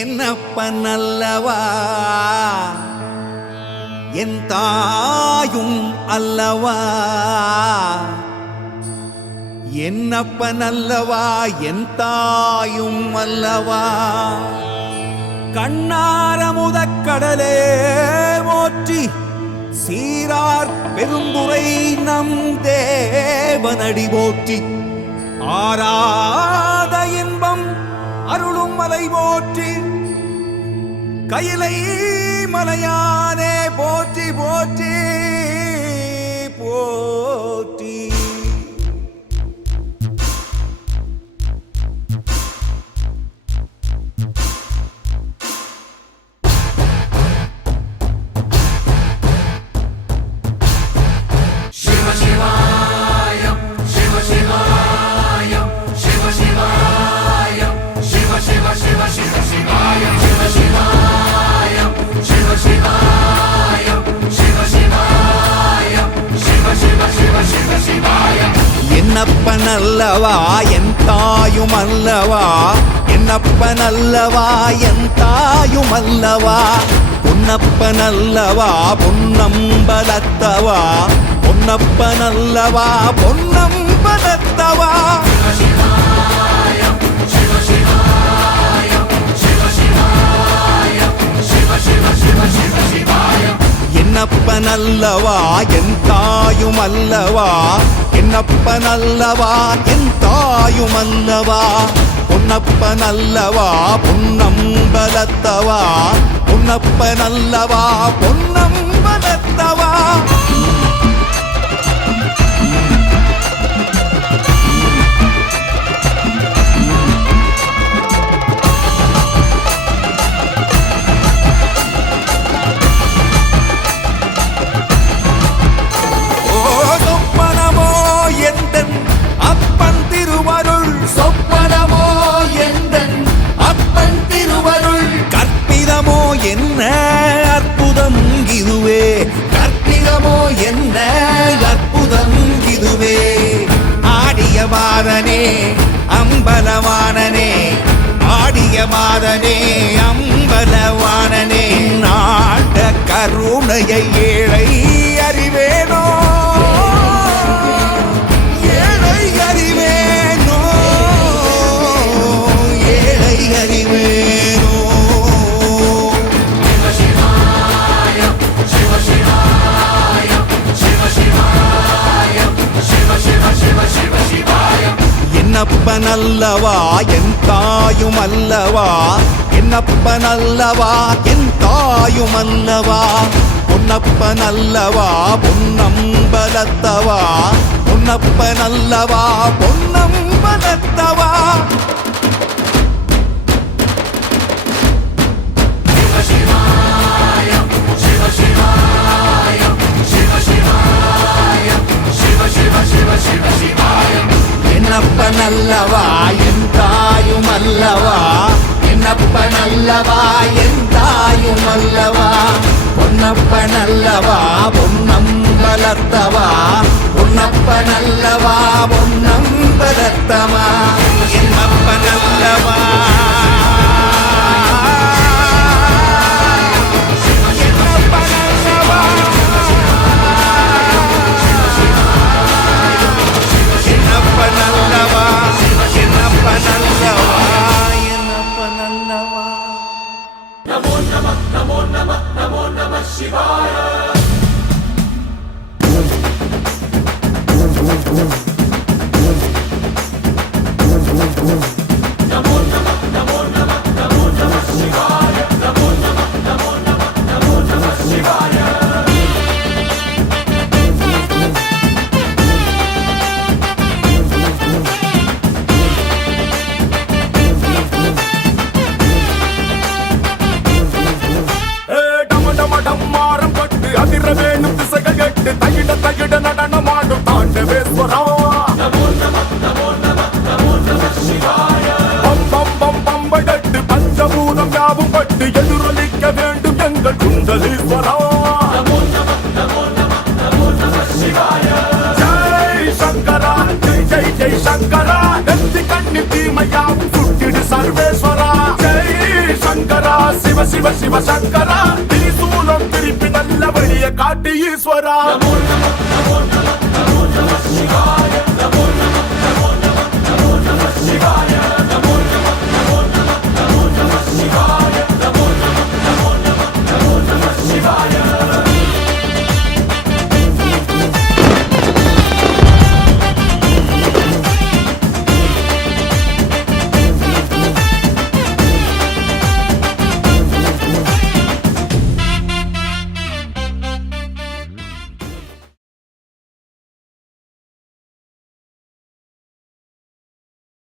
என்னப்பன் அல்லவா என் தாயும் அல்லவா, என்னப்பன் அல்லவா என் தாயும் அல்லவா. கண்ணாரமுதக்கடலே போற்றி சீரார் பெருந்துரை நம் தேவனடி போற்றி. ஆராத இன்பம் அருளும் மலை போற்றி, கையிலை மலையானே போற்றி போற்றி போற்றி. சிவ சிவாயம் சிவ சிவாயம் சிவ சிவாயம் சிவ சிவ சிவ சிவ சிவாயம் சிவ சிவாயம் சிவ சிவாயம் சிவ சிவாயம் சிவ சிவ சிவ சிவ சிவாயம். என்னப்பன் அல்லவா என் தாயும் அல்லவா, என்னப்பன் அல்லவா என் தாயும் அல்லவா. பொன்னப்பன் அல்லவா பொன்னம்பலத்தவா, பொன்னப்பன் அல்லவா பொன்னம்பலத்தவா. என்னப்பன் அல்லவா என் தாயும் அல்லவா, என்னப்பன் அல்லவா என் தாயும் அல்லவா. பொன்னப்பன் அல்லவா பொன்னம்பலத்தவா, பொன்னப்பன் அல்லவா பொன்னம்பலத்தவா. என்ன அற்புதம் இதுவே, கற்பிதமோ என்ன அற்புதம் இதுவே. ஆடிய மாதனே அம்பலவானனே, ஆடிய மாதனே அம்பலவானனே. நாட கருணையை ஏழை அறிவேனோ, ஏழை அறிவேனோ, ஏழை அறிவேனோ. என்னப்பன் அல்லவா என் தாயும் அல்லவா, என்னப்பன் அல்லவா என் தாயும் அல்லவா. பொன்னப்பன் அல்லவா பொன்னம்பலத்தவா, பொன்னப்பன் அல்லவா பொன்னம்பலத்தவா. என்னப்பன் அல்லவா என் தாயும் அல்லவா, என்னப்பன் அல்லவா என் தாயும் அல்லவா. பொன்னப்பன் அல்லவா பொன்னம்பலத்தவா, பொன்னப்பன் அல்லவா பொன்னம்பலத்தவா. என்னப்பன் அல்லவா நமோ நமः நமோ நமः நமோ நமः சிவாய. கொண்டு எதிரொலிக்க வேண்டும் எங்கள் குண்டலீஸ்வரா. ஜெய் சங்கரா ஜெய் ஜெய் ஜெய் சங்கரா, நெத்தி கண்ணி தீமையாவும் சுட்டிடு சர்வேஸ்வரா. ஜெய் சங்கரா சிவ சிவ சிவ சங்கரா, திரிசூலம் திருப்பி நல்ல வழிய காட்டு ஈஸ்வரா.